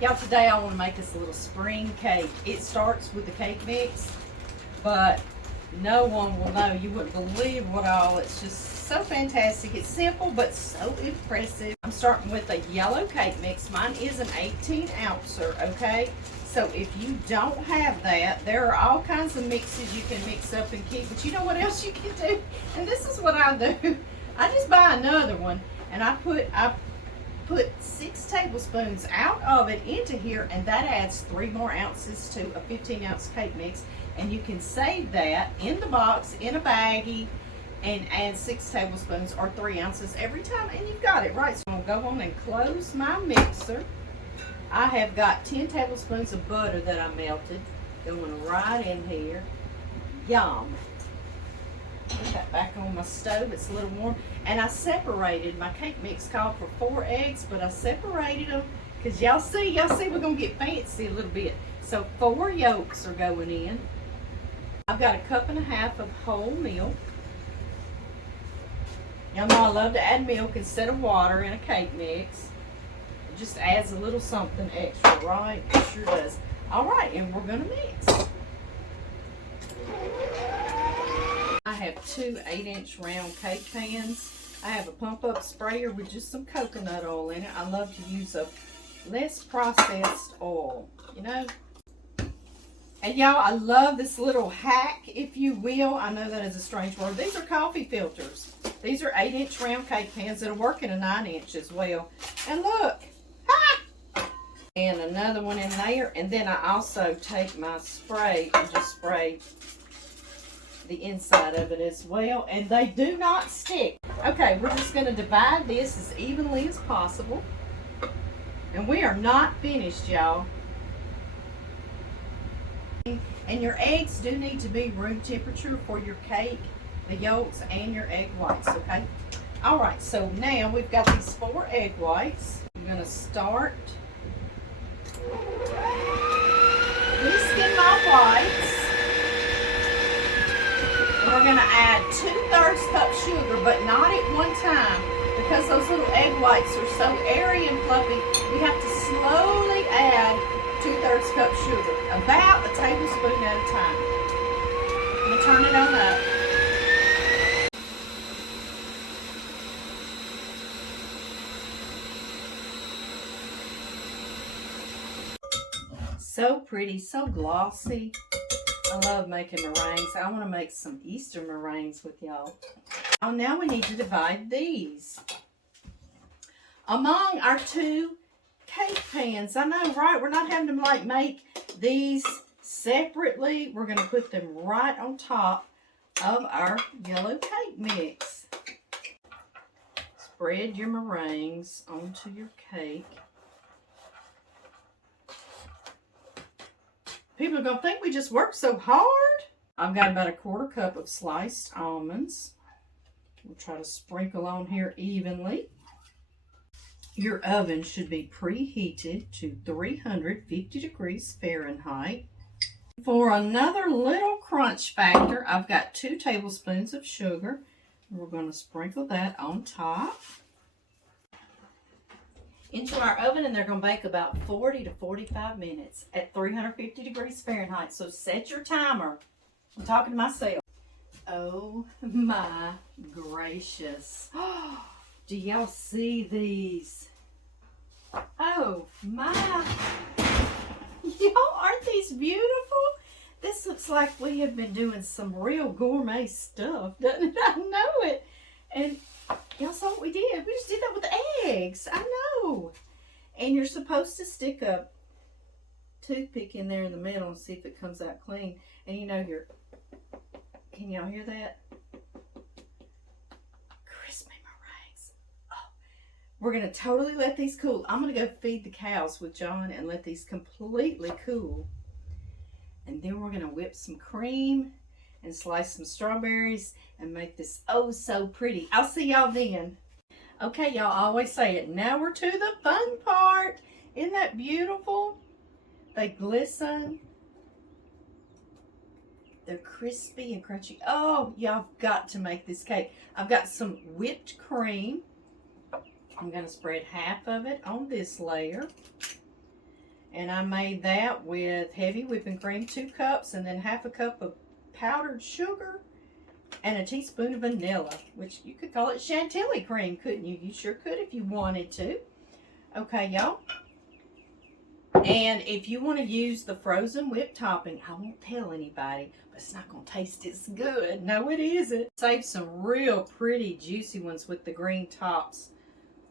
Y'all, today I want to make us a little spring cake. It starts with the cake mix, but no one will know. You wouldn't believe what all. It's just so fantastic. It's simple, but so impressive. I'm starting with a yellow cake mix. Mine is an 18-ouncer, okay? So if you don't have that, there are all kinds of mixes you can mix up and keep. But you know what else you can do? And this is what I do. I just buy another one, and I put 6 tablespoons out of it into here, and that adds 3 more ounces to a 15-ounce cake mix. And you can save that in the box in a baggie and add 6 tablespoons or 3 ounces every time, and you've got it right. So I'm gonna go on and close my mixer. I have got 10 tablespoons of butter that I melted going right in here. Yum. Put that back on my stove. It's a little warm. And I separated, my cake mix called for 4 eggs, but I separated them because y'all see we're going to get fancy a little bit. So 4 yolks are going in. I've got a 1.5 cups of whole milk. Y'all know I love to add milk instead of water in a cake mix. It just adds a little something extra, right? It sure does. All right, and we're going to mix. I have 2 8-inch round cake pans. I have a pump up sprayer with just some coconut oil in it. I love to use a less processed oil, you know. And y'all, I love this little hack, if you will. I know that is a strange word. These are coffee filters. These are 8-inch round cake pans that'll work in a 9-inch as well. And look, ha! And another one in there. And then I also take my spray and just spray the inside of it as well, and they do not stick. Okay, we're just going to divide this as evenly as possible, and we are not finished, y'all. And your eggs do need to be room temperature for your cake, the yolks and your egg whites, okay? All right, so now we've got these 4 egg whites. I'm going to start whisking my whites. We're going to add 2/3 cup sugar, but not at one time, because those little egg whites are so airy and fluffy. We have to slowly add 2/3 cup sugar, about a tablespoon at a time. I'm going to turn it on up. So pretty, so glossy. I love making meringues. I want to make some Easter meringues with y'all. Oh, now we need to divide these among our 2 cake pans. I know, right? We're not having to like make these separately. We're going to put them right on top of our yellow cake mix. Spread your meringues onto your cake. People are going to think we just work so hard. I've got about a 1/4 cup of sliced almonds. We'll try to sprinkle on here evenly. Your oven should be preheated to 350 degrees Fahrenheit. For another little crunch factor, I've got 2 tablespoons of sugar. We're going to sprinkle that on top into our oven, and they're going to bake about 40 to 45 minutes at 350 degrees Fahrenheit. So set your timer. I'm talking to myself. Oh my gracious. Do y'all see these? Oh my. Y'all, aren't these beautiful? This looks like we have been doing some real gourmet stuff, doesn't it? I know it. And y'all saw what we did. We just did that with eggs. I know. And you're supposed to stick a toothpick in there in the middle and see if it comes out clean. And you know, can y'all hear that? Crispy meringues. Oh, we're going to totally let these cool. I'm going to go feed the cows with John and let these completely cool. And then we're going to whip some cream and slice some strawberries and make this oh so pretty. I'll see y'all then. Okay, y'all, always say it. Now we're to the fun part. Isn't that beautiful? They glisten. They're crispy and crunchy. Oh, y'all got to make this cake. I've got some whipped cream. I'm going to spread half of it on this layer. And I made that with heavy whipping cream, 2 cups, and then half a cup of powdered sugar and a teaspoon of vanilla, which you could call it chantilly cream, couldn't you? You sure could if you wanted to. Okay, y'all. And if you want to use the frozen whipped topping, I won't tell anybody, but it's not going to taste as good. No, it isn't. Save some real pretty juicy ones with the green tops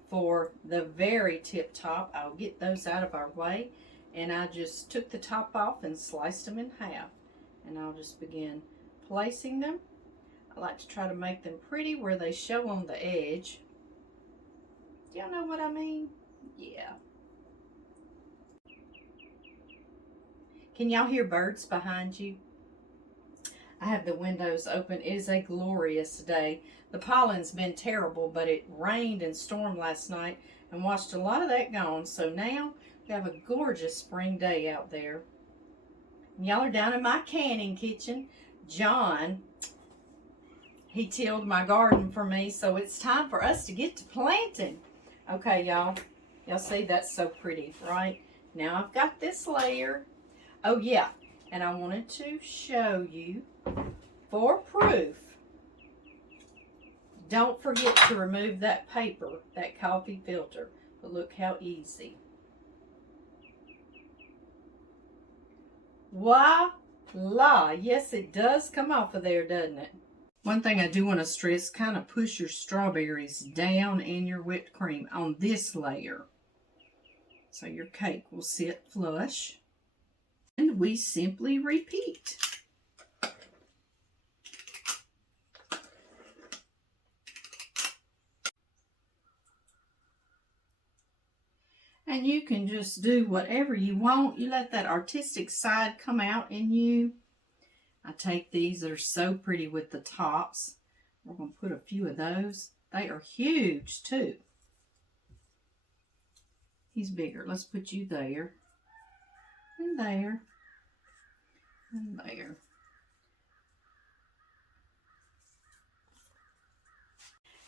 for the very tip top. I'll get those out of our way. And I just took the top off and sliced them in half. And I'll just begin placing them. I like to try to make them pretty where they show on the edge. Do y'all know what I mean? Yeah. Can y'all hear birds behind you? I have the windows open. It is a glorious day. The pollen's been terrible, but it rained and stormed last night and washed a lot of that gone. So now we have a gorgeous spring day out there. Y'all are down in my canning kitchen. John, he tilled my garden for me, so it's time for us to get to planting. Okay, y'all. Y'all see, that's so pretty, right? Now I've got this layer. Oh, yeah, and I wanted to show you, for proof, don't forget to remove that paper, that coffee filter. But look how easy. Voila! Yes, it does come off of there, doesn't it? One thing I do want to stress, kind of push your strawberries down in your whipped cream on this layer, so your cake will sit flush. And we simply repeat. And you can just do whatever you want. You let that artistic side come out in you. I take these that are so pretty with the tops. We're going to put a few of those. They are huge too. He's bigger. Let's put you there. And there. And there.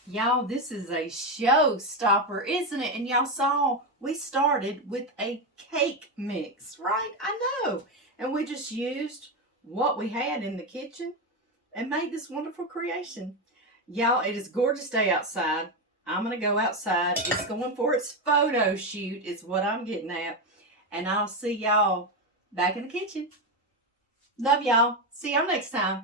Y'all, this is a showstopper, isn't it? And y'all saw we started with a cake mix, right? I know. And we just used what we had in the kitchen and made this wonderful creation. Y'all, it is a gorgeous day outside. I'm going to go outside. It's going for its photo shoot is what I'm getting at. And I'll see y'all back in the kitchen. Love y'all. See y'all next time.